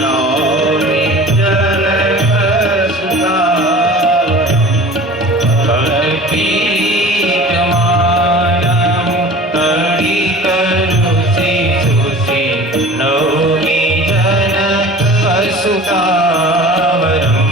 नौमी जनक सुतावरम् पीठमानं कणिकरुषि सुषि नौमी जनक सुतावरम्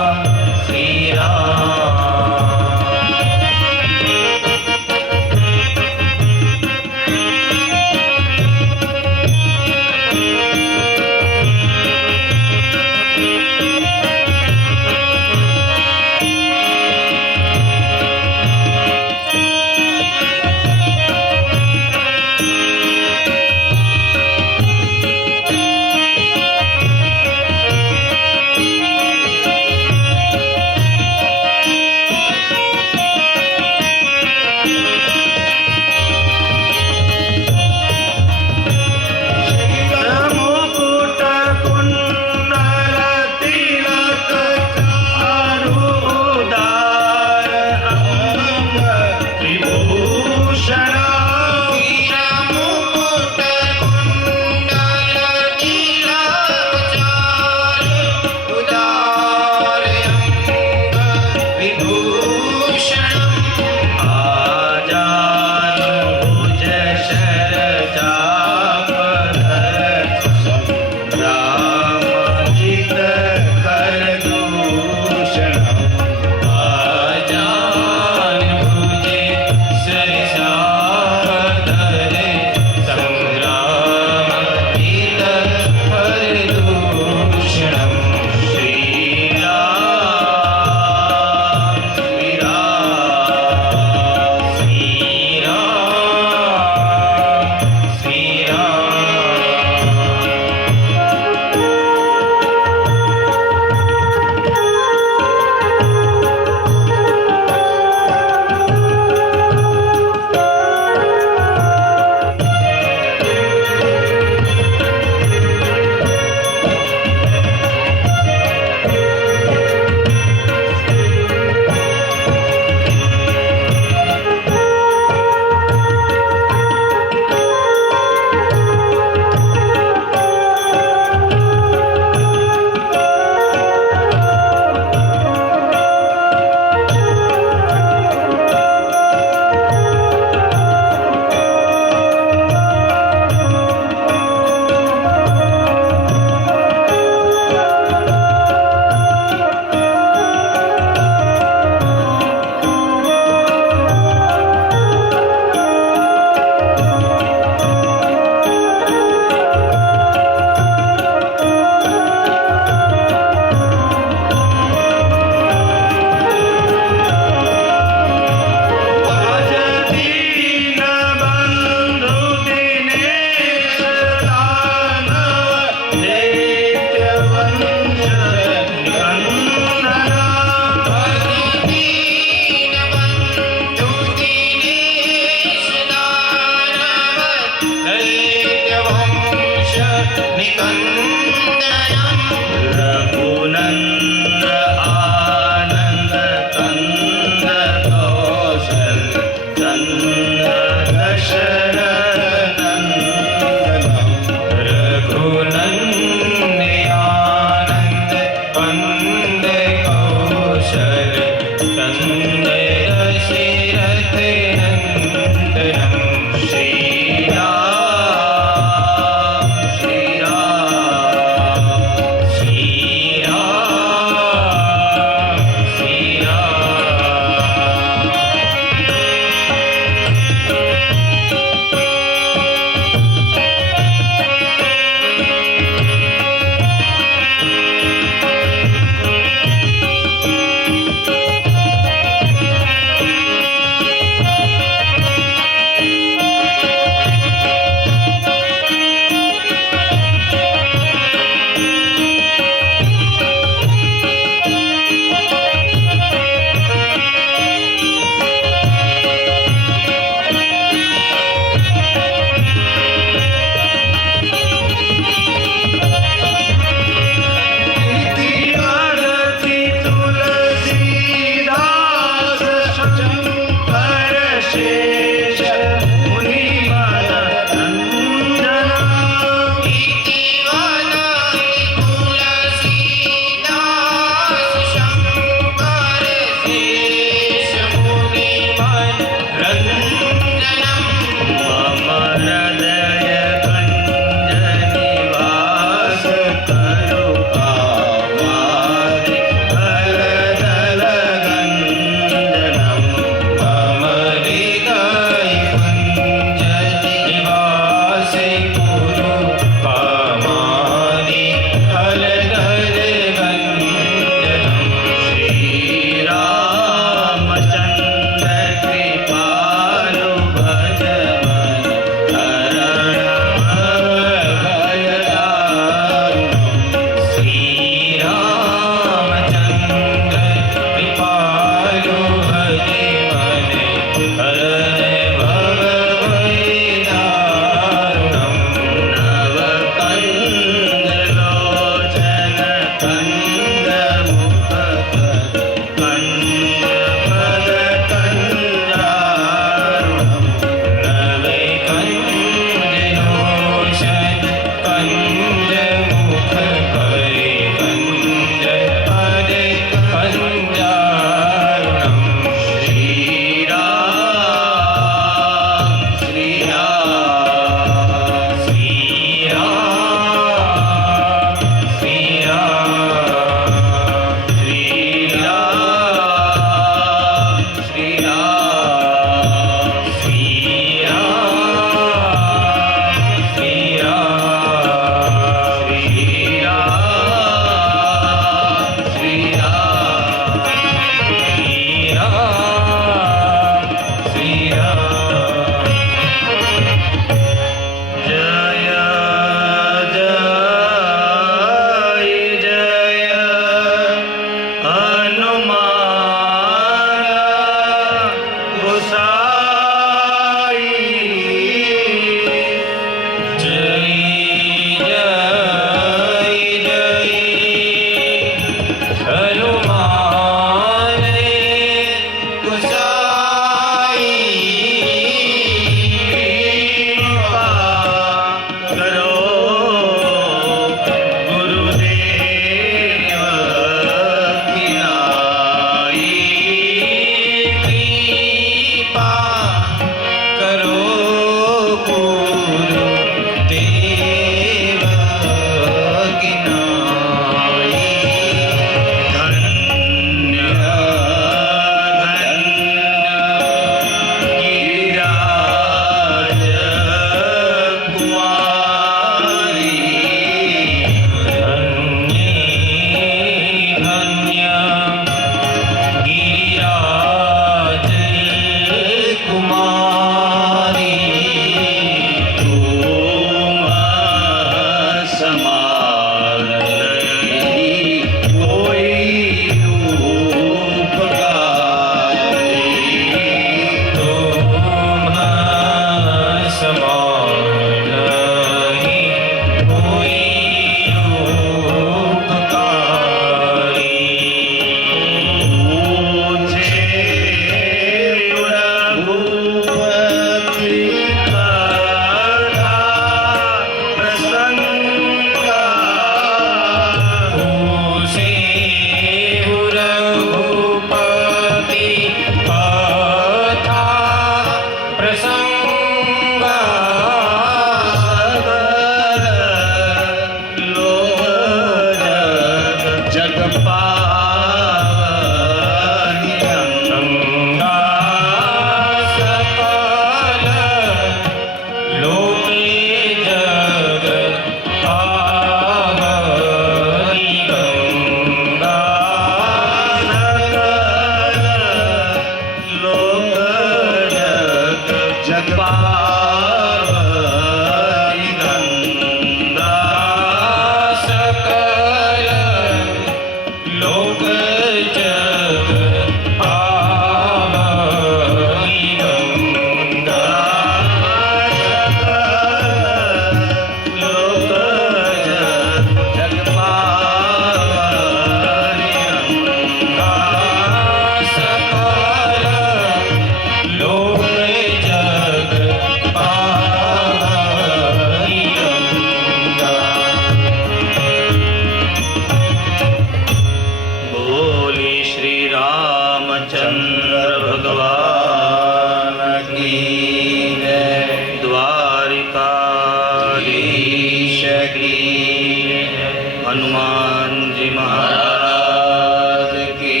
हनुमान जी महाराज की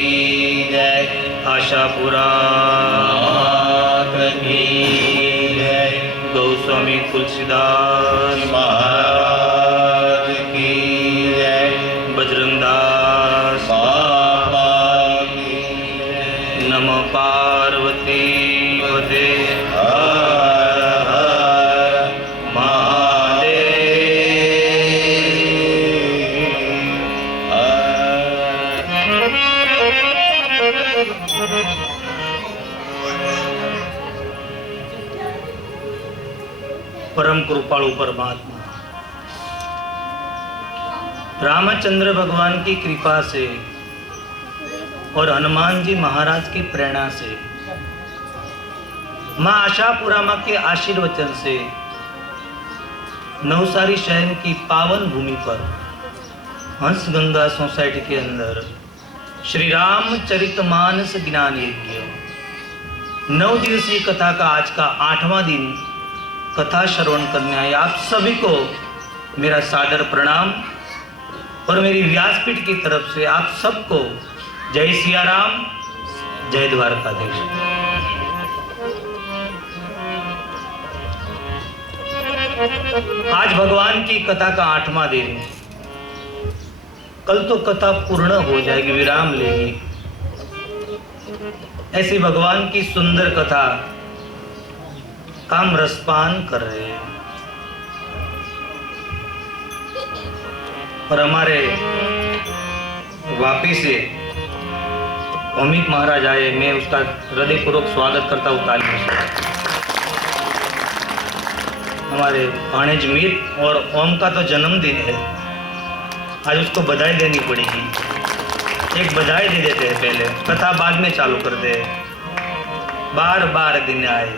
जय। आशापुरा की जय। गोस्वामी तुलसीदास महाराज की जय। बजरंगदास बाबा की जय। नमो पार्वती पते परम कृपालु परमात्मा रामचंद्र भगवान की कृपा से और हनुमान जी महाराज की प्रेरणा से मां आशापुरा मां के आशीर्वचन से नवसारी शहर की पावन भूमि पर हंस गंगा सोसाइटी के अंदर श्री रामचरितमानस ज्ञान यज्ञ 9 दिवसीय कथा का आज का 8वां दिन कथा श्रवण करने आए आप सभी को मेरा सादर प्रणाम और मेरी व्यासपीठ की तरफ से आप सबको जय सिया राम, जय द्वारकाधीश। आज भगवान की कथा का 8वां दिन। कल तो कथा पूर्ण हो जाएगी, विराम लेगी। ऐसी भगवान की सुंदर कथा काम रसपान कर रहे हैं और हमारे वापी से अमित महाराज आए। मैं उसका हृदयपूर्वक स्वागत करता हूँ तालियों से। हमारे भाणेज मीत और ओम का तो जन्मदिन है, आज उसको बधाई देनी पड़ेगी। एक बधाई दे देते हैं पहले, कथा बाद में चालू करते हैं। बार बार दिन आए।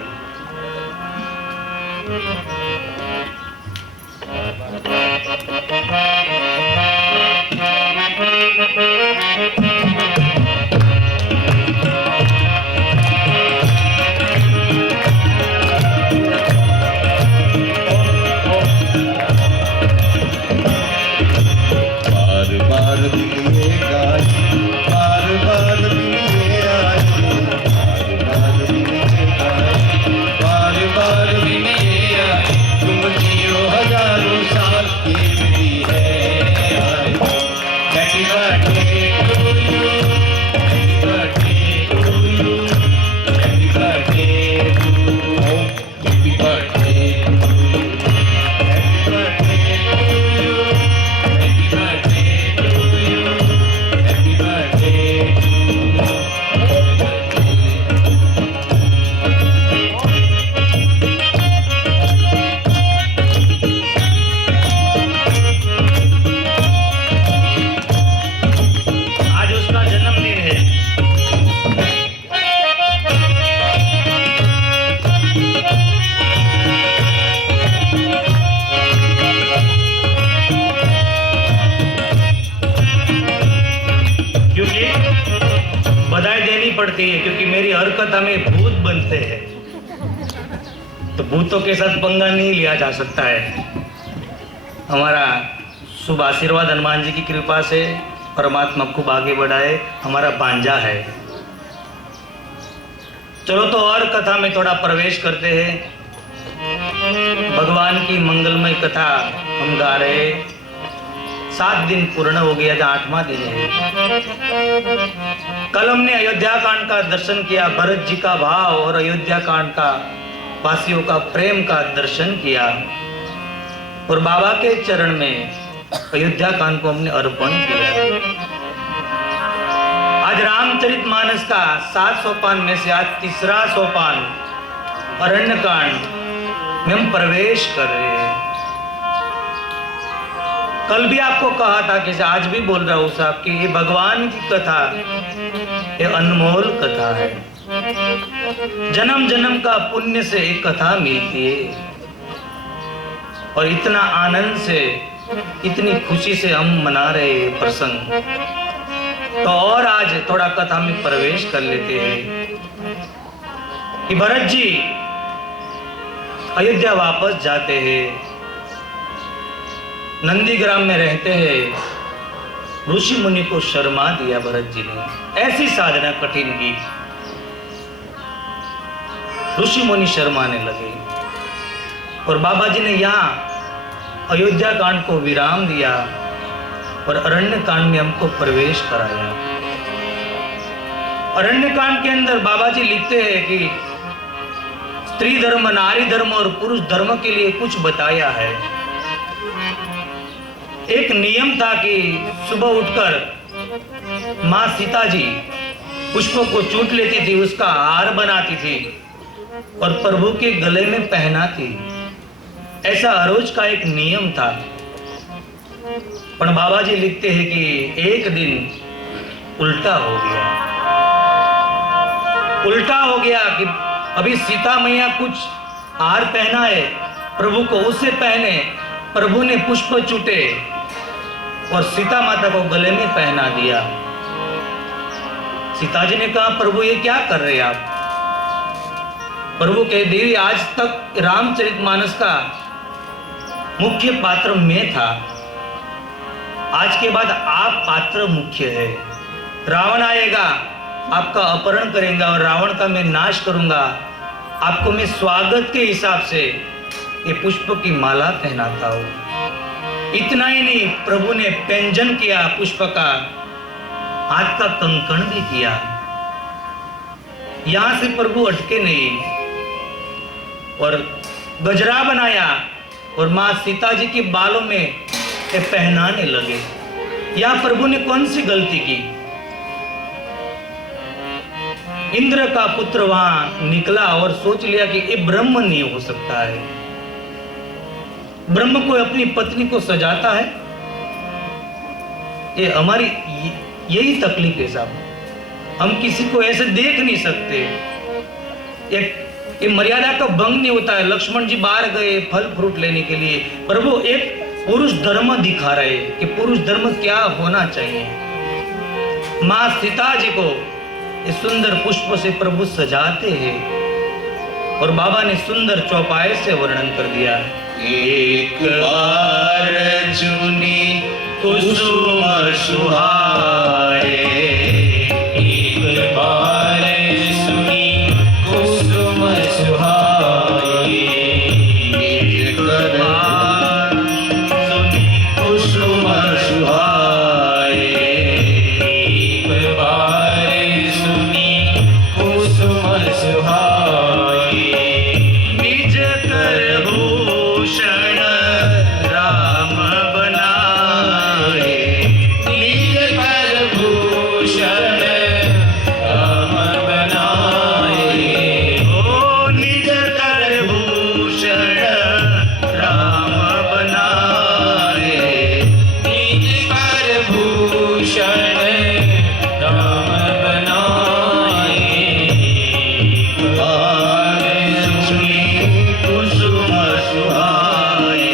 पड़ती है क्योंकि मेरी हर कथा में भूत बनते हैं, तो भूतों के साथ पंगा नहीं लिया जा सकता है। हमारा शुभ आशीर्वाद हनुमान जी की कृपा से परमात्मा खूब आगे बढ़ाए। हमारा भांजा है। चलो तो और कथा में थोड़ा प्रवेश करते हैं। भगवान की मंगलमय कथा हम गा रहे। 7 दिन पूर्ण हो गया, 8वां दिन है। कल हमने अयोध्या कांड का दर्शन किया, भरत जी का भाव और अयोध्या कांड का वासियों का प्रेम का दर्शन किया और बाबा के चरण में अयोध्या कांड को हमने अर्पण किया। रामचरितमानस का 7 सोपान में से आज तीसरा सोपान अरण्यकांड में हम प्रवेश कर रहे हैं। कल भी आपको कहा था कि आज भी बोल रहा हूं साहब कि ये भगवान की कथा ये अनमोल कथा है। जन्म जन्म का पुण्य से एक कथा मिलती है और इतना आनंद से इतनी खुशी से हम मना रहे हैं प्रसंग। तो और आज थोड़ा कथा में प्रवेश कर लेते हैं कि भरत जी अयोध्या वापस जाते हैं, नंदीग्राम में रहते हैं। ऋषि मुनि को शर्मा दिया भरत जी ने, ऐसी साधना कठिन की, ऋषि मुनि शर्माने लगे और बाबा जी ने यहाँ अयोध्या कांड को विराम दिया और अरण्य कांड में हमको प्रवेश कराया। अरण्य कांड के अंदर बाबा जी लिखते हैं कि स्त्री धर्म, नारी धर्म और पुरुष धर्म के लिए कुछ बताया है। एक नियम था कि सुबह उठकर माँ सीता जी पुष्पों को चूट लेती थी, उसका हार बनाती थी और प्रभु के गले में पहनाती। ऐसा रोज का एक नियम था। पर बाबा जी लिखते हैं कि एक दिन उल्टा हो गया। उल्टा हो गया कि अभी सीता मैया कुछ हार पहना है प्रभु को, उसे पहने। प्रभु ने पुष्प चूटे और सीता माता को गले में पहना दिया। सीता जी ने कहा प्रभु ये क्या कर रहे हैं आप? प्रभु कह देवी आज तक रामचरितमानस का मुख्य पात्र मैं था, आज के बाद आप पात्र मुख्य है। रावण आएगा, आपका अपहरण करेगा और रावण का मैं नाश करूंगा। आपको मैं स्वागत के हिसाब से ये पुष्प की माला पहनाता हूं। इतना ही नहीं, प्रभु ने व्यंजन किया पुष्प का, हाथ का कंकण भी किया। यहां से प्रभु अटके नहीं और गजरा बनाया और मां सीता जी के बालों में पहनाने लगे। यहां प्रभु ने कौन सी गलती की? इंद्र का पुत्र वहां निकला और सोच लिया कि ये ब्रह्म नहीं हो सकता है। ब्रह्म को अपनी पत्नी को सजाता है। ये हमारी यही तकलीफ है साहब, हम किसी को ऐसे देख नहीं सकते। ये मर्यादा का भंग नहीं होता है। लक्ष्मण जी बाहर गए फल फ्रूट लेने के लिए, प्रभु एक पुरुष धर्म दिखा रहे कि पुरुष धर्म क्या होना चाहिए। मां सीता जी को इस सुंदर पुष्प से प्रभु सजाते हैं और बाबा ने सुंदर चौपाई से वर्णन कर दिया। एक बार चुनी कुसुम सुहाए, एक बार सुनी कुसुम सुहाए, एक बार सुनी कुसुम सुहाए, एक बार सुनी कुसुम सुहाए, निज कर भूषण राम बनाए, निज कर भूषण राम बनाए, ओ निज कर भूषण राम बनाए, निज कर भूषण राम बनाए, बार सुनी कुसुम सुहाए,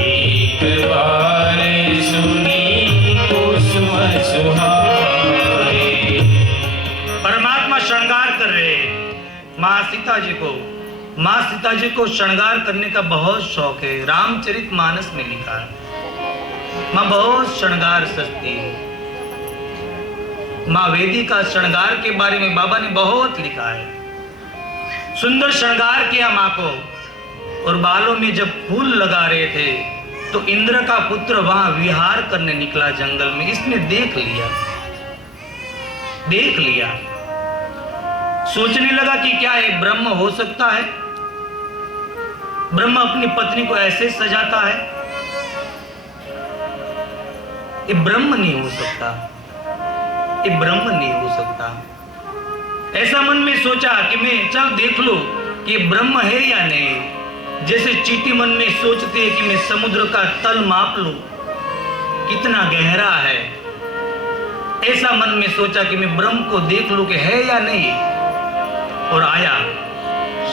एक बार सुनी कुसुम सुहाए। परमात्मा श्रृंगार कर रहे हैं मां सीता जी को। मां सीता जी को श्रृंगार करने का बहुत शौक है। रामचरितमानस में लिखा है मां बहुत श्रृंगार सजती है। मां वेदिका श्रृंगार के बारे में बाबा ने बहुत लिखा है। सुंदर श्रृंगार किया मां को और बालों में जब फूल लगा रहे थे तो इंद्र का पुत्र वहां विहार करने निकला जंगल में। इसने देख लिया, सोचने लगा कि क्या ये ब्रह्म हो सकता है? ब्रह्म अपनी पत्नी को ऐसे सजाता है? ये ब्रह्म नहीं हो सकता। ये ब्रह्म नहीं हो सकता। ऐसा मन में सोचा कि मैं चल देख लो कि ये ब्रह्म है या नहीं। जैसे चींटी मन में सोचती है कि मैं समुद्र का तल माप लूं कितना गहरा है, ऐसा मन में सोचा कि मैं ब्रह्म को देख लूं कि है या नहीं। और आया,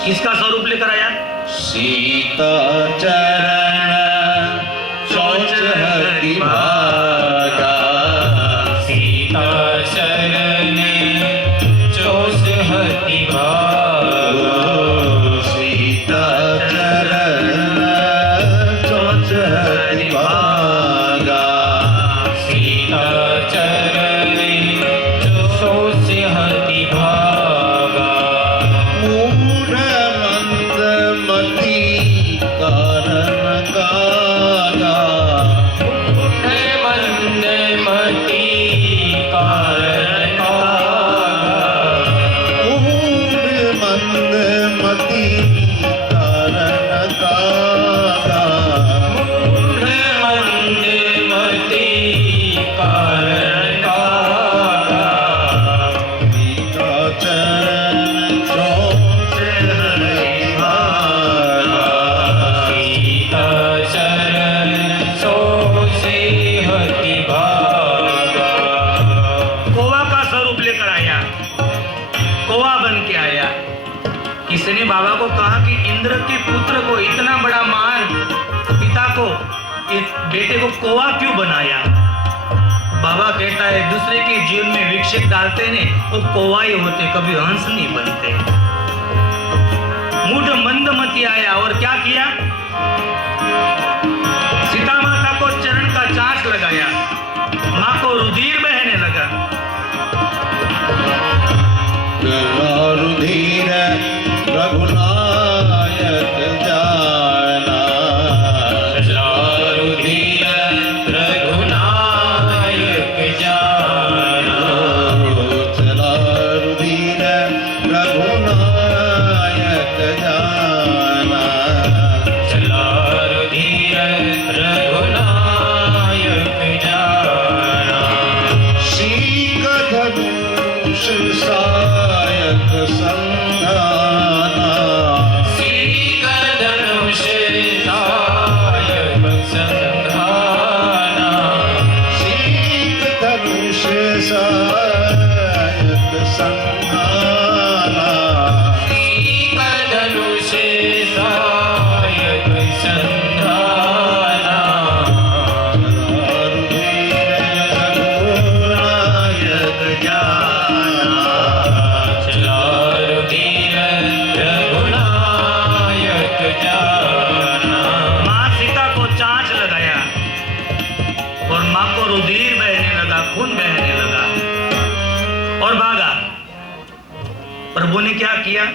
किसका स्वरूप लेकर आया? सीता चरण सोच हरि भागा, सीता चरण सोच हरि भागा, सीता चरण सोच हरि भागा, सीता चरण सोच हरि भागा। मूढ़ मंद मति कारण कागा, मूढ़ मंद मति कारण कागा, मूढ़ मंद मति कारण कागा, मूढ़ मंद मति कारण कागा। सीता चरण सोच हरि भागा, सीता चरण सोच हरि भागा। कौवा का स्वरूप लेकर आया, कौवा बन के आया। किसी ने बाबा को कहा कि इंद्र के पुत्र को इतना बड़ा मान, पिता को, इस बेटे को कौवा क्यों बनाया? बाबा कहता है दूसरे के जीवन में विक्षेप डालते ने वो कौवा ही होते, कभी हंस नहीं बनते। मूढ़ मंदमती आया और क्या किया? सीता माता को चरण का चांच लगाया, माँ को रुधिर बहने लगा। रुधिर रघुनायक जाना, रुधिर रघुनायक जाना, चला रुधिर रघुनायक जाना, चला रुधिर रघुनायक जाना। शीघ्र धनुष सायक संधाना, शीघ्र धनुष सायक संधाना, शीघ्र धनुष सायक संधाना, शीघ्र धनुष सायक संधाना। रघुनायक जाना, चला रुधिर रघुनायक जाना। माँ सीता को चांच लगाया और माँ को रुधिर बहने लगा, खून बहने लगा और भागा। प्रभु ने क्या किया?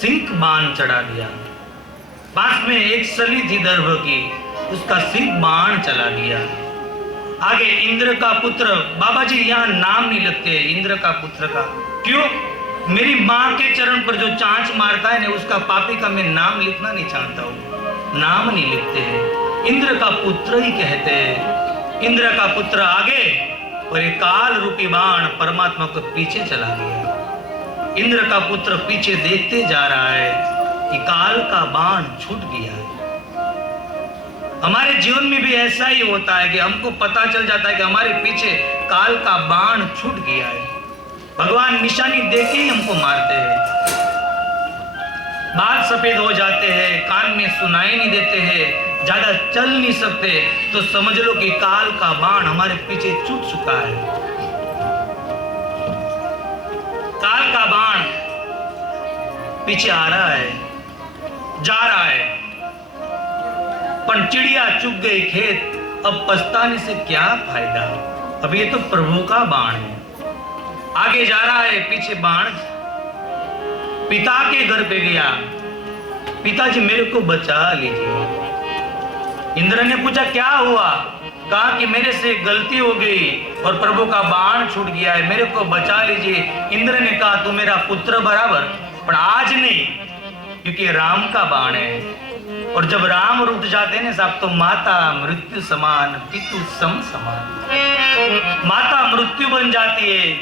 सिंह बाण चढ़ा दिया। पास में एक सली थी दर्भ की, उसका सिंह बाण चला दिया। आगे इंद्र का पुत्र, बाबा जी यहाँ नाम नहीं लिखते इंद्र का पुत्र का, क्यों? मेरी माँ के चरण पर जो चांच मारता है ना, उसका पापी का मैं नाम लिखना नहीं चाहता हूँ, नाम नहीं लिखते हैं, इंद्र का पुत्र ही कहते हैं। इंद्र का पुत्र आगे और एक काल रूपी बाण परमात्मा को पीछे चला गया। इंद्र का पुत्र पीछे देखते जा रहा है कि काल का बाण छूट गया है। हमारे जीवन में भी ऐसा ही होता है कि हमको पता चल जाता है कि हमारे पीछे काल का बाण छूट गया है। भगवान निशानी देके ही हमको मारते हैं। बाल सफेद हो जाते हैं, कान में सुनाई नहीं देते हैं, ज्यादा चल नहीं सकते, तो समझ लो कि काल का बाण हमारे पीछे छूट चुका है। काल का बाण पीछे आ रहा है, जा रहा है, पर चिड़िया चुग गई खेत, अब पछताने से क्या फायदा? अब ये तो प्रभु का बाण है। आगे जा रहा है, पीछे बाण पिता के घर पे गया, पिताजी मेरे को बचा लीजिए। इंद्र ने पूछा क्या हुआ? कहा कि मेरे से गलती हो गई और प्रभु का बाण छूट गया है, मेरे को बचा लीजिए। इंद्र ने कहा तू मेरा पुत्र बराबर, पर आज नहीं, क्योंकि राम का बाण है। और जब राम रूठ जाते हैं ना साहब, तो माता मृत्यु समान, पितु सम समान। माता मृत्यु बन जाती है,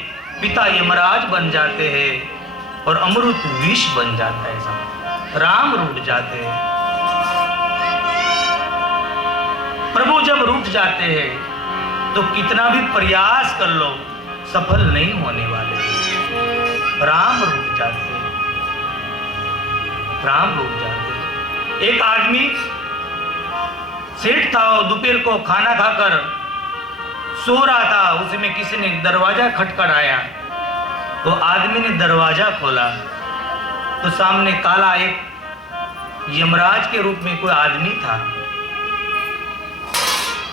पिता यमराज बन जाते हैं और अमृत विष बन जाता है साहब। राम रूठ जाते हैं। प्रभु जब रूठ जाते हैं तो कितना भी प्रयास कर लो सफल नहीं होने वाले। राम रूठ जाते हैं, राम रूठ जाते हैं। एक आदमी सेठ था, दोपहर को खाना खाकर सो रहा था, उसमें किसी ने दरवाजा खटखटाया। तो आदमी ने दरवाजा खोला तो सामने काला एक यमराज के रूप में कोई आदमी था।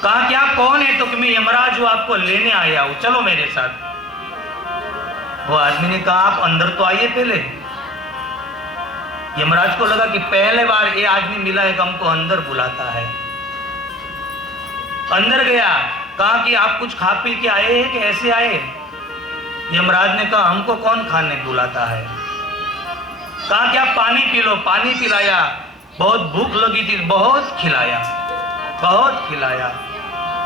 कहा क्या कौन है? तो कि मैं यमराज हूं, आपको लेने आया हूं, चलो मेरे साथ। वो आदमी ने कहा आप अंदर तो आइए पहले। यमराज को लगा कि पहले बार ये आदमी मिला है, हमको अंदर बुलाता है। अंदर गया, कहा कि आप कुछ खा पी के आए हैं कि ऐसे आए? यमराज ने कहा हमको कौन खाने बुलाता है। कहा कि आप पानी पी लो। पानी पिलाया, बहुत भूख लगी थी, बहुत खिलाया, बहुत खिलाया।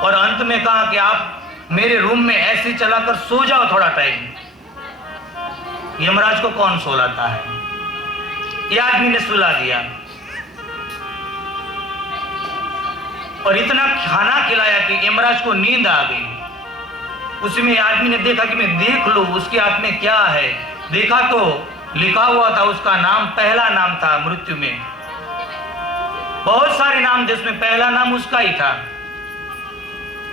और अंत में कहा कि आप मेरे रूम में ऐसे चलाकर सो जाओ थोड़ा टाइम। यमराज को कौन सोलाता है? ये आदमी ने सुला दिया और इतना खाना खिलाया कि यमराज को नींद आ गई। उसमें आदमी ने देखा कि मैं देख लूं उसके हाथ में क्या है। देखा तो लिखा हुआ था, उसका नाम, पहला नाम था मृत्यु में। बहुत सारे नाम जिसमें पहला नाम उसका ही था।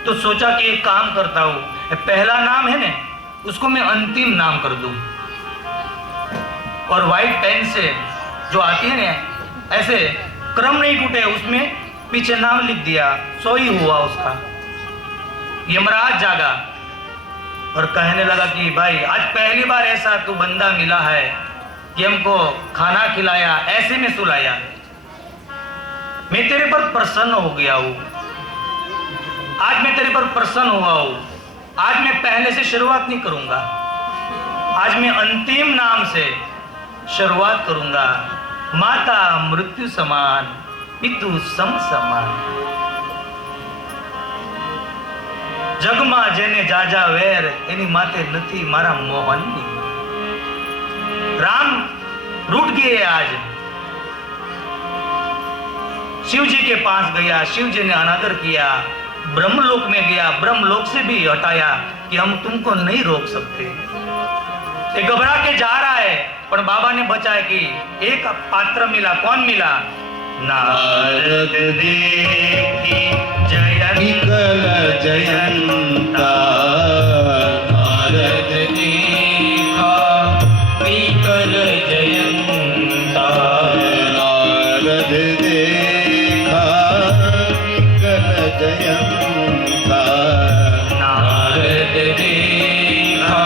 तो सोचा कि एक काम करता हूं, पहला नाम है ना, उसको मैं अंतिम नाम कर दूं। और व्हाइट पेन से जो आती है ना, ऐसे क्रम नहीं टूटे, उसमें पीछे नाम लिख दिया। सो ही हुआ उसका। यमराज जागा और कहने लगा कि भाई आज पहली बार ऐसा तू बंदा मिला है कि हमको खाना खिलाया, ऐसे में सुलाया। मैं तेरे पर प्रसन्न हो गया हूं, आज मैं तेरे पर प्रसन्न हुआ हूं। आज मैं पहले से शुरुआत नहीं करूंगा, आज मैं अंतिम नाम से शुरुआत करूंगा। माता मृत्यु समान, पितु सम समान। जगमा जेने जाजा वेर, एनी माते नथी मारा मोहननी। राम रूठ गए आज। शिव जी के पास गया, शिव जी ने अनादर किया। ब्रह्मलोक में गया, ब्रह्मलोक से भी हटाया कि हम तुमको नहीं रोक सकते। ये घबरा के जा रहा है, पर बाबा ने बचाया कि एक पात्र मिला। कौन मिला? नारद देखी जयंत विकल जयंता, नारद देखा विकल जयंता, नारद देखा विकल जयंता, नारद देखा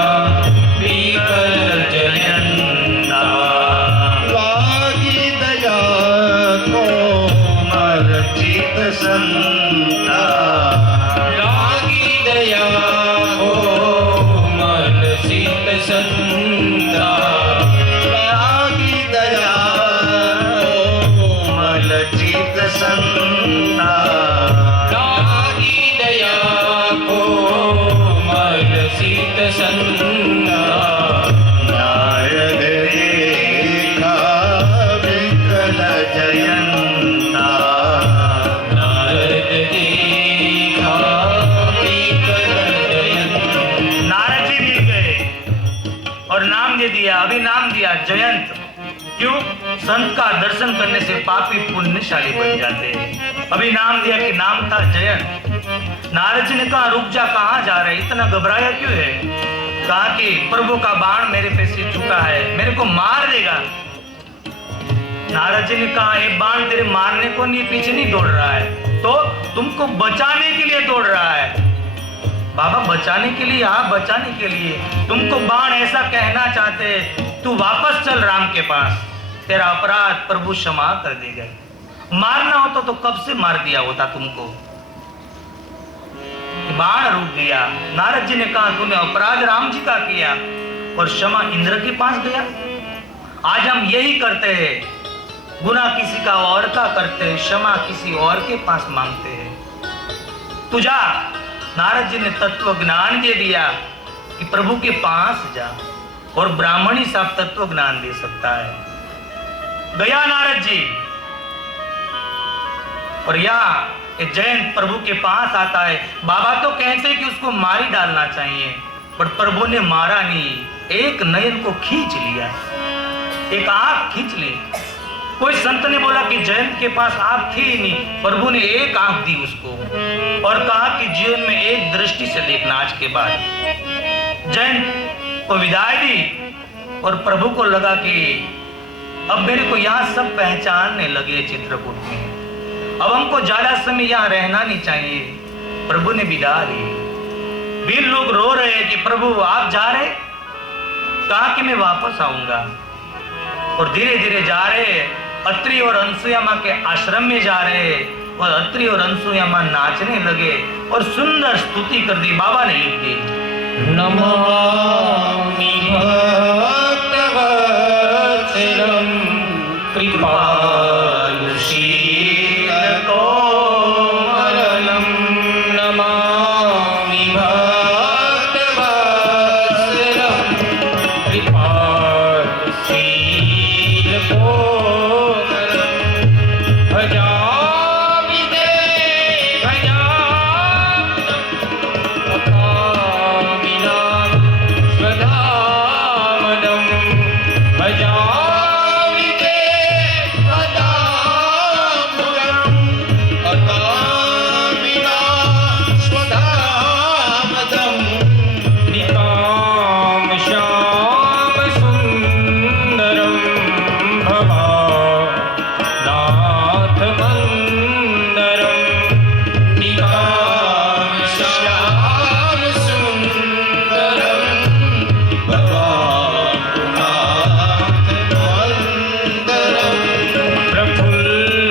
विकल जयंता। लागी दया कोमल चित संता, लागी दया कोमल चित संता, लागी दया कोमल चित संता, लागी दया कोमल चित संता। नारद देखा विकल जयंता, नारद देखा विकल जयंता। नारद जी मिल गए और नाम दे दिया, अभी नाम दिया जयंत। क्यों? संत का दर्शन करने से पापी पुण्यशाली बन जाते हैं। अभी नाम दिया कि नाम था जयंत। नारद जी ने कहा रुक जा, कहां जा रहे, इतना घबराया क्यों है? कहा कि प्रभु का बाण मेरे पे से चुका है, मेरे को मार देगा। नारद जी ने कहा ये बाण तेरे मारने को नहीं, पीछे नहीं दौड़ रहा है, तो तुमको बचाने के लिए दौड़ रहा है। बाबा बचाने के लिए? हाँ बचाने के लिए। तुमको बाण ऐसा कहना चाहते, तू वापस चल राम के पास, तेरा अपराध प्रभु क्षमा कर देगा। मारना होता तो कब से मार दिया होता तुमको। बाण रुक गया। नारद जी ने कहा तूने अपराध राम जी का किया और क्षमा इंद्र के पास गया। आज हम यही करते हैं, गुनाह किसी का और का करते हैं, क्षमा किसी और के पास मांगते हैं। तू जा, नारद जी ने तत्व ज्ञान दे दिया कि प्रभु के पास जा, और ब्राह्मण ही साफ तत्व ज्ञान दे सकता है। गया नारद जी, और यहाँ एक जैन प्रभु के पास आता है। बाबा तो कहते हैं कि उसको मार ही डालना चाहिए, पर प्रभु ने मारा नहीं, एक नयन को खींच लिया, एक आंख खींच ली। कोई संत ने बोला कि जैन के पास आंख थी ही नहीं, प्रभु ने एक आंख दी उसको और कहा कि जीवन में एक दृष्टि से देखना। आज के बाद जैन को विदाई दी, और प्रभु को लगा कि अब मेरे को यहाँ सब पहचानने लगे चित्रकूट में, अब हमको ज्यादा समय यहाँ रहना नहीं चाहिए। प्रभु ने विदा ली। वीर लोग रो रहे हैं कि प्रभु आप जा रहे, कहा कि मैं वापस आऊंगा। और धीरे धीरे जा रहे, अत्रि और अनसुया माँ के आश्रम में जा रहे, और अत्रि और अनसुया माँ नाचने लगे और सुंदर स्तुति कर दी। बाबा ने लिख दी, नमामि भक्तवत्सलं कृपालुशीलकोमलं, नमामि भक्तवत्सलं कृपालुशीलकोमलं, भजामि ते स्वधामदं, भजामि ते अकामिना स्वधामदं, निकाम श्याम सुन्दरं भवानाथ मन्दरं, निकाम श्याम सुन्दरं भवानाथ मन्दरं, प्रफुल्लकञ्जिलोचनं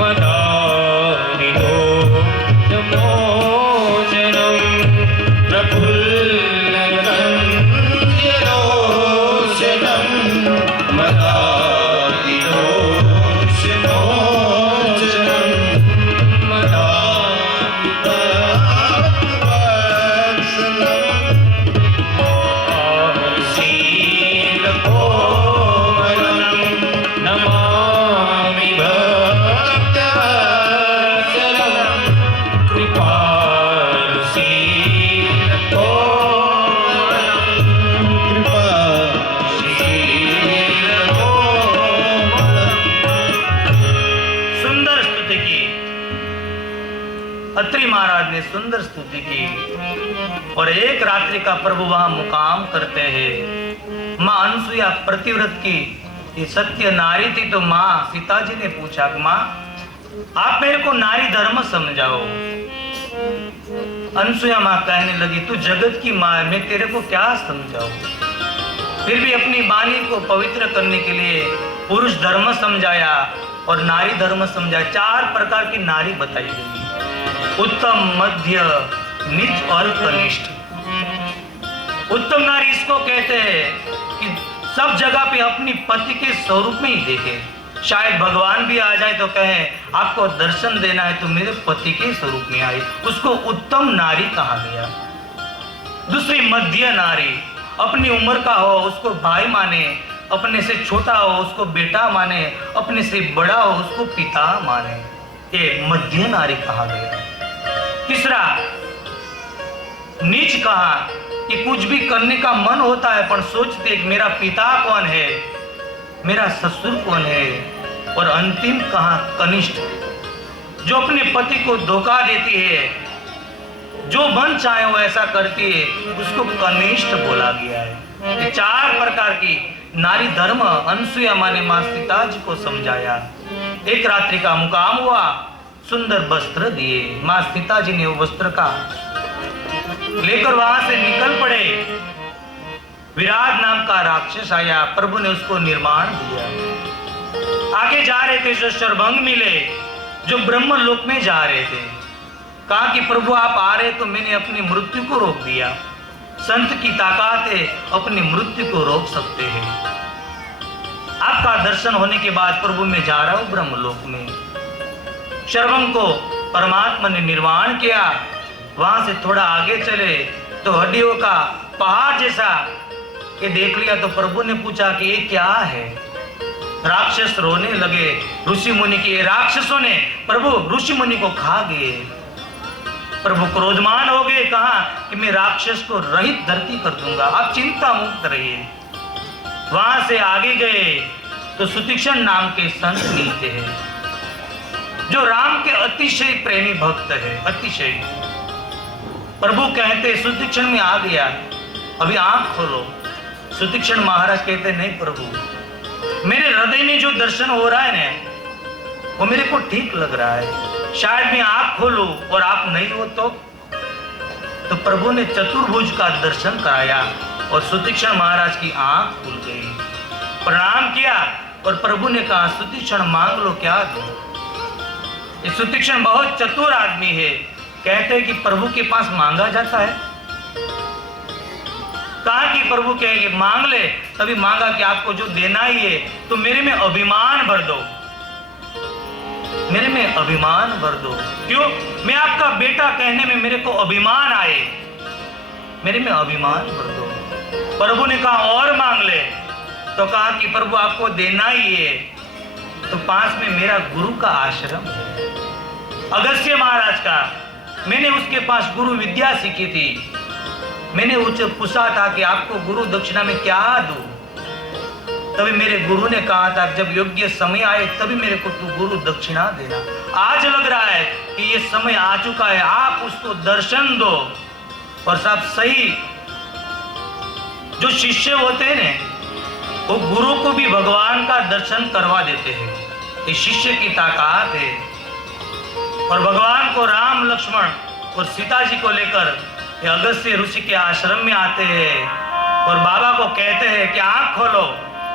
मदारिदोषमोचनं, प्रफुल्लकञ्जिलोचनं मदारिदोषमोचनं, शीलकोमलं, नमामि भक्तवत्सलं कृपालुशीलकोमलं, कृपाशीलकोमलं। सुंदर स्तुति की। अत्रि महाराज ने सुंदर स्तुति की, और एक रात्रि का प्रभु वहां मुकाम करते हैं। माँ अनसुया प्रतिव्रत की ये सत्य नारी थी, तो माँ सीता जी ने पूछा, माँ आप मेरे को नारी धर्म समझाओ। अनसुया माँ कहने लगी, तू जगत की माँ है, मैं तेरे को क्या समझाऊं। फिर भी अपनी वाणी को पवित्र करने के लिए पुरुष धर्म समझाया और नारी धर्म समझाया। 4 प्रकार की नारी बताई गई, उत्तम, मध्य, नीच और कनिष्ठ। उत्तम नारी इसको कहते हैं कि सब जगह पे अपनी पति के स्वरूप में ही देखे। शायद भगवान भी आ जाए तो कहे आपको दर्शन देना है तो मेरे पति के स्वरूप में आए, उसको उत्तम नारी कहा गया। दूसरी मध्य नारी, अपनी उम्र का हो उसको भाई माने, अपने से छोटा हो उसको बेटा माने, अपने से बड़ा हो उसको पिता माने, ये मध्य नारी कहा गया। तीसरा नीच कहा कि कुछ भी करने का मन होता है पर सोचते मेरा पिता कौन है, मेरा ससुर कौन है। और अंतिम कहा कनिष्ठ, जो अपने पति को धोखा देती है, जो मन चाहे वो ऐसा करती है, उसको कनिष्ठ बोला गया है। ये 4 प्रकार की नारी धर्म अनसुया माँ ने माँ सीता जी को समझाया। एक रात्रि का मुकाम हुआ, सुंदर वस्त्र दिए। माँ सीता जी ने वो वस्त्र का लेकर वहां से निकल पड़े। विराट नाम का राक्षस आया, प्रभु ने उसको निर्माण दिया। आगे जा रहे थे जो शरभंग मिले, जो ब्रह्म लोक में जा रहे थे। कहा कि प्रभु आप आ रहे तो मैंने अपनी मृत्यु को रोक दिया। संत की ताकत है, अपनी मृत्यु को रोक सकते हैं। आपका दर्शन होने के बाद प्रभु मैं जा रहा हूं ब्रह्मलोक में। श्रवण को परमात्मा ने निर्वाण किया। वहां से थोड़ा आगे चले तो हड्डियों का पहाड़ जैसा ये देख लिया। तो प्रभु ने पूछा कि ये क्या है? राक्षस रोने लगे। ऋषि मुनि के राक्षसों ने प्रभु ऋषि मुनि को खा गए। प्रभु क्रोधमान हो गए। कहा कि मैं राक्षस को रहित धरती कर दूंगा, आप चिंता मुक्त रहिए। वहां से आगे गए तो सुतीक्षण नाम के संत मिलते हैं, जो राम के अतिशय प्रेमी भक्त है। अतिशय प्रभु कहते सुतीक्षण में आ गया, अभी आंख खोलो। सुतीक्षण महाराज कहते नहीं प्रभु, मेरे हृदय में जो दर्शन हो रहा है ना वो मेरे को ठीक लग रहा है। शायद मैं आंख खोलूं और आप नहीं हो तो प्रभु ने चतुर्भुज का दर्शन कराया और सुतीक्षण महाराज की आंख खुल गई। प्रणाम किया और प्रभु ने कहा सुतीक्षण मांग लो, क्या दो। ये सुतीक्षण बहुत चतुर आदमी है। कहते हैं कि प्रभु के पास मांगा जाता है। कहा कि प्रभु कहेंगे मांग ले, तभी मांगा कि आपको जो देना ही है तो मेरे में अभिमान भर दो, मेरे में अभिमान भर दो। क्यों? मैं आपका बेटा कहने में मेरे को अभिमान आए, मेरे में अभिमान भर दो। प्रभु ने कहा और मांग ले, तो कहा कि प्रभु आपको देना ही है तो पास में मेरा गुरु का आश्रम है, अगस्त्य महाराज का। मैंने उसके पास गुरु विद्या सीखी थी। मैंने उससे पूछा था कि आपको गुरु दक्षिणा में क्या दूं? तभी मेरे गुरु ने कहा था जब योग्य समय आए तभी मेरे को तू गुरु दक्षिणा देना। आज लग रहा है कि ये समय आ चुका है, आप उसको दर्शन दो। और सब सही जो शिष्य होते हैं ना वो गुरु को भी भगवान का दर्शन करवा देते हैं। ये शिष्य की ताकत है। और भगवान को राम लक्ष्मण और सीता जी को लेकर ये अगस्त्य ऋषि के आश्रम में आते हैं और बाबा को कहते हैं कि आंख खोलो।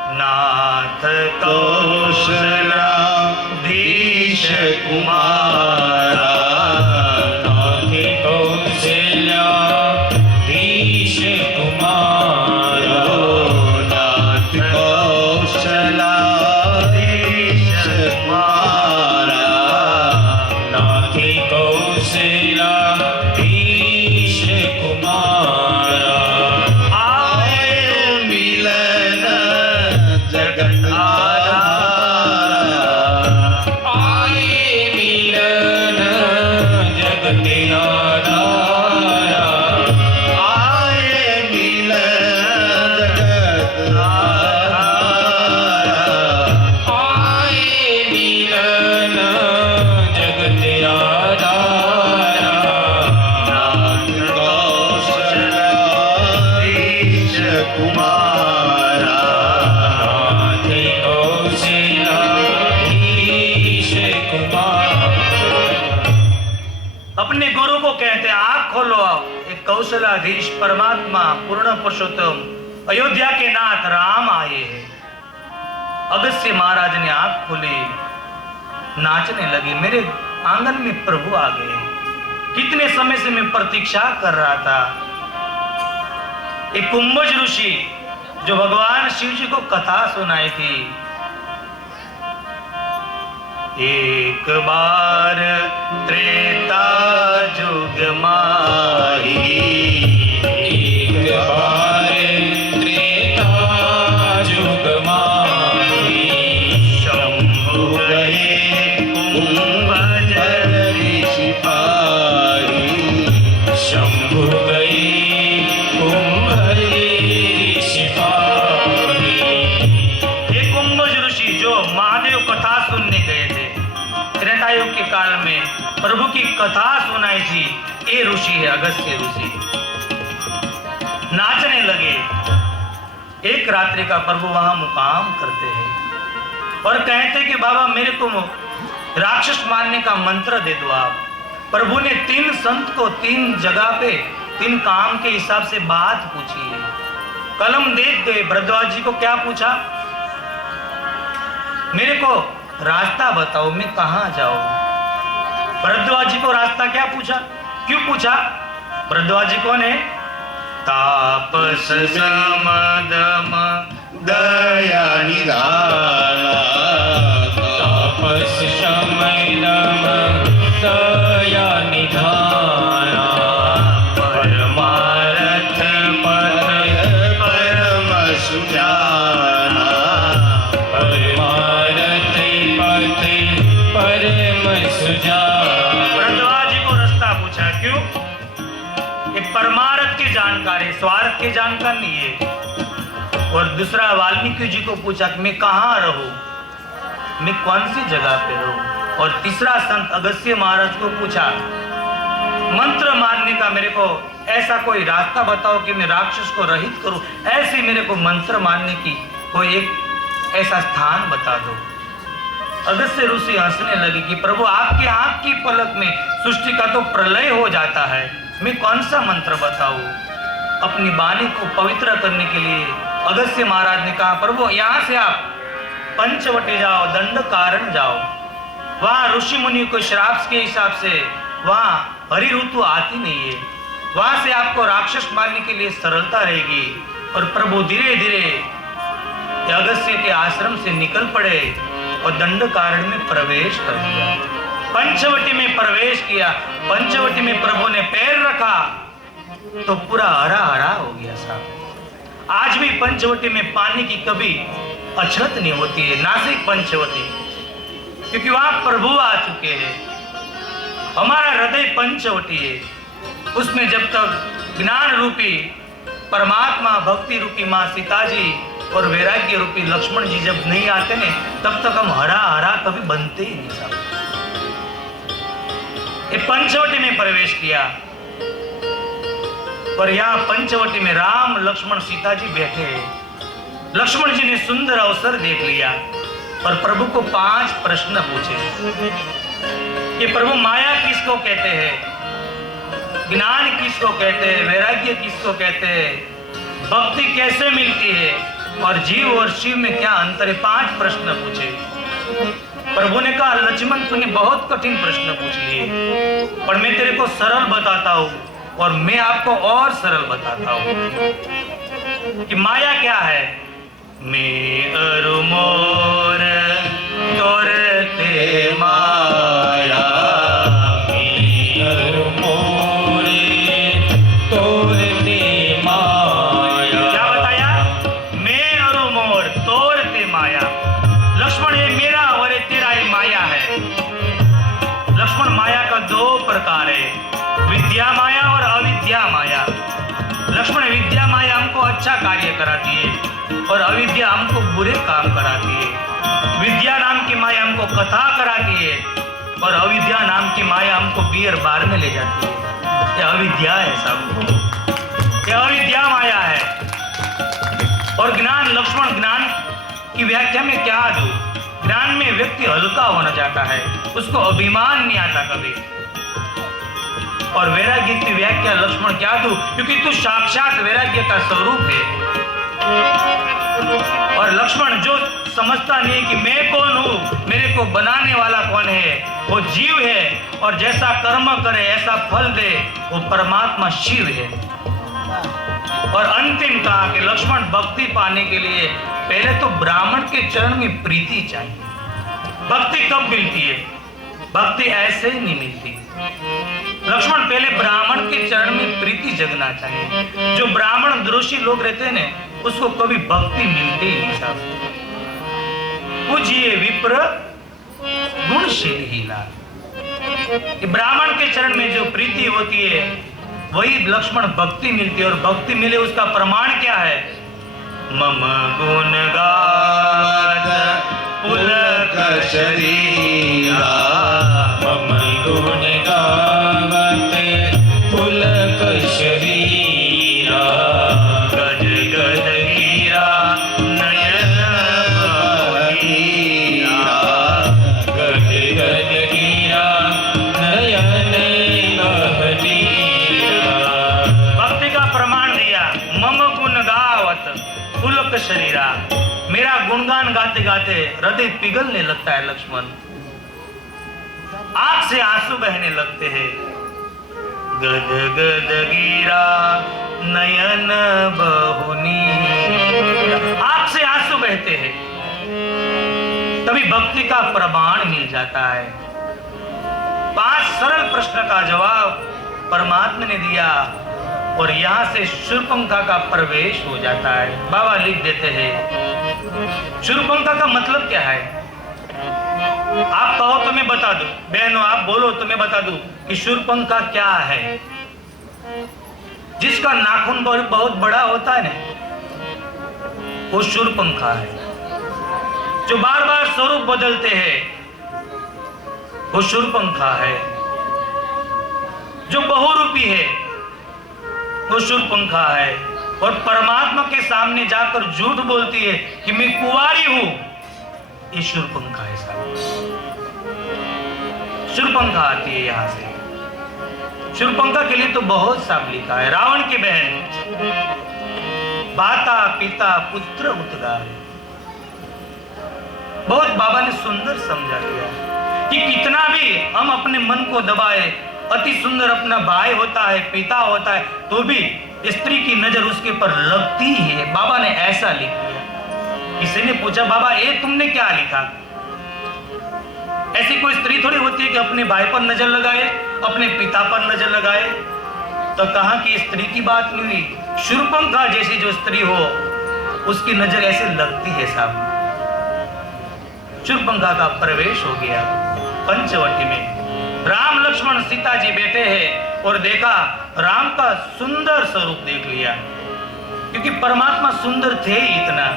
नाथ कौशलाधीश कुमारा, नाथ कौशलाधीश कुमारा, नाथ कौशलाधीश कुमारा, नाथ कौशलाधीश कुमारा। आए मिलन जगत आधारा, आए मिलन जगत आधारा, आए मिलन जगत आधारा, आए मिलन जगत आधारा। नाथ कौशलाधीश कुमारा, नाथ कौशलाधीश कुमारा। अपने गुरु को कहते हैं आंख खोलो। एक कौशलाधीश परमात्मा पूर्ण पुरुषोत्तम अयोध्या के नाथ राम आए हैं। अगस्त्य महाराज ने आंख खोली, नाचने लगे। मेरे आंगन में प्रभु आ गए। कितने समय से मैं प्रतीक्षा कर रहा था। एक कुंभज ऋषि जो भगवान शिव जी को कथा सुनाई थी। एक बार त्रेता जुग माही, एक बार त्रेता जुग माही, शंभु गए कुंभज ऋषि पाही, शंभु गए कुंभज ऋषि पाही। एक कुंभज ऋषि जो महादेव कथा सुनने गए थे, त्रेता युग के काल में प्रभु की कथा सुनाई थी। ये ऋषि है अगस्त्य ऋषि। नाचने लगे। एक रात्रि का प्रभु वहां मुकाम करते हैं और कहते कि बाबा मेरे को राक्षस मारने का मंत्र दे दो आप। प्रभु ने 3 संत को 3 जगह पे 3 काम के हिसाब से बात पूछी है। कलम देख गए। भरद्वाज जी को क्या पूछा? मेरे को रास्ता बताओ, मैं कहां जाऊं। भरद्वाज जी को रास्ता क्या पूछा? क्यों पूछा? भरद्वाज जी कौन है? तापस समदम दया निधाना तापस शमनम दया निधाना परमारथ पथ परम सुजाना परमारथ पथ परम सुजाना। भरद्वाज जी को रास्ता पूछा, क्यों? ये परमार्थ की जानकार है, स्वार्थ की जानकार नहीं है। और दूसरा वाल्मीकि जी को पूछा कि मैं कहाँ रहूं, मैं कौन सी जगह पे रहूं। और तीसरा संत अगस्त्य महाराज को पूछा, मंत्र मारने का मेरे को ऐसा कोई रास्ता बताओ कि मैं राक्षस को रहित करूं, ऐसे मेरे को मंत्र मारने की कोई एक ऐसा स्थान बता दो। अगस्त्य ऋषि हंसने लगे कि प्रभु आपके आंख की पलक में सृष्टि का तो प्रलय हो जाता है, मैं कौन सा मंत्र बताऊं। अपनी वाणी को पवित्र करने के लिए अगस्त्य महाराज ने कहा, प्रभु यहाँ से आप पंचवटी जाओ, दंड कारण जाओ, वहां ऋषि मुनि को श्राप के हिसाब से वहां हरि ऋतु आती नहीं है, वहां से आपको राक्षस मारने के लिए सरलता रहेगी। और प्रभु धीरे धीरे अगस्त्य के आश्रम से निकल पड़े और दंड कारण में प्रवेश कर दिया। पंचवटी में प्रवेश किया, पंचवटी में प्रभु ने पैर रखा तो पूरा हरा हरा हो गया साहब। आज भी पंचवटी में पानी की कभी अछत नहीं होती है, नासिक पंचवटी, क्योंकि वहां प्रभु आ चुके हैं। हमारा हृदय पंचवटी है, उसमें जब तक ज्ञान रूपी परमात्मा, भक्ति रूपी माँ सीता जी और वैराग्य रूपी लक्ष्मण जी जब नहीं आते ने, तब तक हम हरा हरा कभी बनते ही नहीं साहब। ये पंचवटी में प्रवेश किया और यहाँ पंचवटी में राम लक्ष्मण सीता जी बैठे हैं। लक्ष्मण जी ने सुंदर अवसर देख लिया और प्रभु को 5 प्रश्न पूछे कि प्रभु माया किसको कहते हैं, ज्ञान किसको कहते हैं, वैराग्य किसको कहते हैं, भक्ति कैसे मिलती है और जीव और शिव में क्या अंतर है। 5 प्रश्न पूछे। प्रभु ने कहा, लक्ष्मण तूने बहुत कठिन प्रश्न पूछ लिए, पर मैं तेरे को सरल बताता हूँ और मैं आपको और सरल बताता हूँ कि माया क्या है। मैं अरु मोर तोरते माया, अरु मोरे तोरते माया। क्या बताया? मैं अरु मोर तोरते माया। लक्ष्मण ये मेरा और ये तेरा ये माया है। लक्ष्मण माया का 2 प्रकार है, विद्या माया और अविद्या माया। लक्ष्मण विद्या माया हमको अच्छा कार्य कराती है और अविद्या हमको बुरे काम कराती है। विद्या नाम की माया हमको कथा कराती है और अविद्या नाम की माया हमको बियर बार में ले जाती है। यह अविद्या है सब, यह अविद्या माया है। और ज्ञान, लक्ष्मण ज्ञान की व्याख्या में क्या दूं? ज्ञान में व्यक्ति हल्का होना चाहता है, उसको अभिमान नहीं आता कभी। और वैराग्य की व्याख्या लक्ष्मण क्या दूं? क्योंकि तू साक्षात वैराग्य का स्वरूप है। और लक्ष्मण जो समझता नहीं कि मैं कौन हूं, मेरे को बनाने वाला कौन है, वो जीव है और जैसा कर्म करे ऐसा फल दे, वो परमात्मा शिव है। और अंतिम कहा कि लक्ष्मण भक्ति पाने के लिए पहले तो ब्राह्मण के चरण में प्रीति चाहिए। भक्ति कब मिलती है? भक्ति ऐसे ही नहीं मिलती। लक्ष्मण पहले ब्राह्मण के चरण में प्रीति जगना चाहिए। जो ब्राह्मण द्रोषी लोग रहते हैं ना, उसको कभी भक्ति मिलती ही नहीं साहब। पूजिए विप्र गुणशील ही लाल। ब्राह्मण के चरण में जो प्रीति होती है वही लक्ष्मण भक्ति मिलती है। और भक्ति मिले उसका प्रमाण क्या है? मम गुण गात पुलक शरीरा मम गुण गावत पुलक शरीरा, गज गज गिरा नयन बहीरा। गद गद गिरा नयन बहरीरा। भक्ति का प्रमाण दिया। मम गुण गावत पुलक शरीरा, मेरा गुणगान गाते गाते हृदय पिघलने लगता है लक्ष्मण, आंख से आंसू बहने लगते हैं। गद गद गिरा नयन बहुनी, आंख से आंसू बहते हैं, तभी भक्ति का प्रमाण मिल जाता है। 5 सरल प्रश्न का जवाब परमात्मा ने दिया और यहाँ से शूर्पणखा का प्रवेश हो जाता है। बाबा लिख देते हैं शूर्पणखा का मतलब क्या है। आप कहो तो मैं बता दूं, बहनों आप बोलो तो मैं बता दूं कि शूर्पणखा क्या है। जिसका नाखून बहुत बड़ा होता है ना, वो शूर्पणखा है। जो बार बार स्वरूप बदलते हैं, वो शूर्पणखा है। जो बहुरूपी है, वो शूर्पणखा है। और परमात्मा के सामने जाकर झूठ बोलती है कि मैं कुंवारी हूं, ये शूर्पणखा है साहब। शूर्पणखा आती है यहां से। शूर्पणखा के लिए तो बहुत सब लिखा है। रावण की बहन, माता पिता पुत्र उद्गार, बहुत बाबा ने सुंदर समझा दिया कि कितना भी हम अपने मन को दबाए, अति सुंदर अपना भाई होता है, पिता होता है, तो भी स्त्री की नजर उसके पर लगती ही है। बाबा ने ऐसा लिख दिया। किसी ने पूछा बाबा ये तुमने क्या लिखा। ऐसी कोई स्त्री थोड़ी होती है कि अपने भाई पर नजर लगाए, अपने पिता पर नजर लगाए। तो कहा कि स्त्री की बात नहीं हुई, शूर्पणखा जैसी जो स्त्री हो उसकी नजर ऐसे लगती है साहब। शूर्पणखा का प्रवेश हो गया पंचवटी में। राम लक्ष्मण सीता जी बैठे हैं और देखा राम का सुंदर स्वरूप देख लिया, क्योंकि परमात्मा सुंदर थे ही इतना।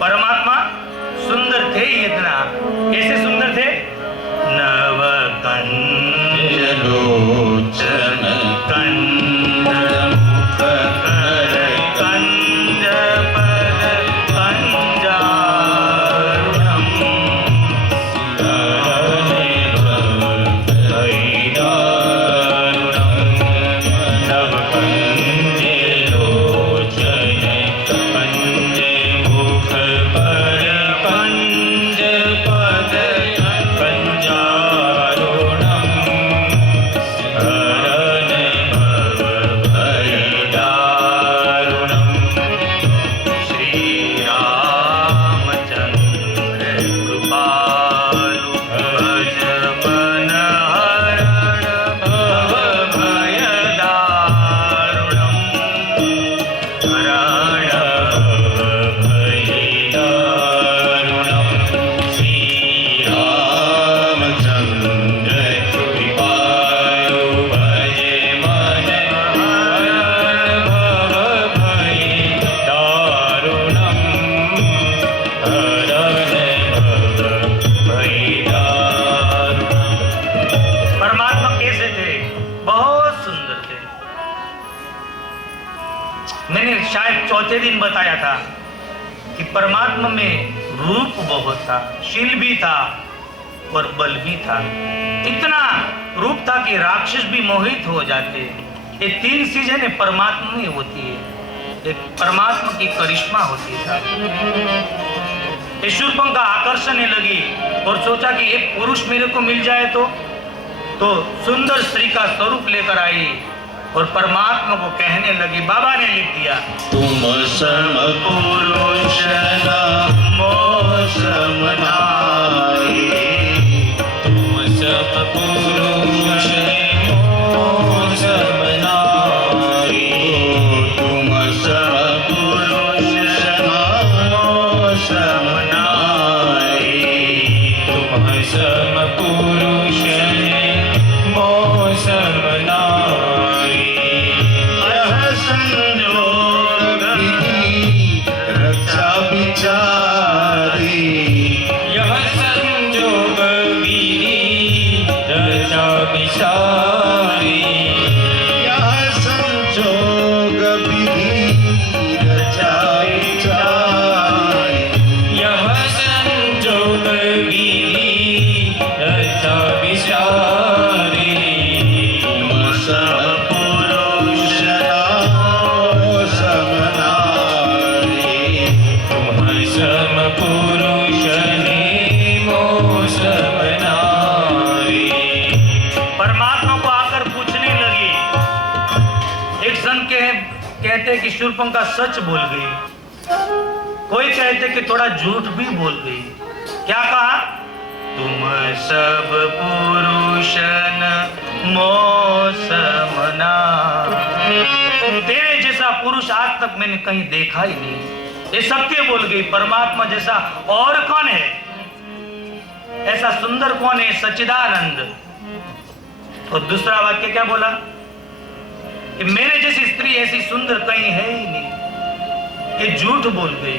परमात्मा सुंदर थे ही इतना। कैसे सुंदर थे। नव लोचन कंद मुख कर कंद पद पंजारुणम चौथे दिन बताया था कि परमात्मा में रूप बहुत था, शील भी था और बल भी था। इतना रूप था कि राक्षस भी मोहित हो जाते। ये 3 चीजें परमात्मा में होती है। एक परमात्मा की करिश्मा होती है। शूर्पणखा आकर्षण लगी और सोचा कि एक पुरुष मेरे को मिल जाए तो सुंदर स्त्री का स्वरूप लेकर आई और परमात्मा को कहने लगी। बाबा ने लिख दिया तुम सम पुरुष मोह सम नारी, तुम सम पुरुष मोह सम नारी, तुम सम पुरुष मोह सम नारी, तुम सम पुरुष मोह सम नारी। यह संयोग विधि रक्षा विचारी, यह संजोग विधि रचा विचारी, यह संयोग विधि रचा विचारी, यह संजोग विधि रचा विचारी। तुम सम पुरुष मोह सम नारी, तुम सम पुरुष मोह सम नारी। परमात्मा को आकर पूछने लगी। एक सन के कहते कि शूर्पणखा सच बोल गई, कोई कहते कि थोड़ा झूठ भी बोल गई। क्या कहा? तुम सब पुरुषन मोसमना, तेरे जैसा पुरुष आज तक मैंने कहीं देखा ही नहीं। ये सत्य बोल गई। परमात्मा जैसा और कौन है? ऐसा सुंदर कौन है? सच्चिदानंद। और दूसरा वाक्य क्या बोला कि मेरे जैसी स्त्री ऐसी सुंदर कहीं है ही नहीं। ये झूठ बोल गई।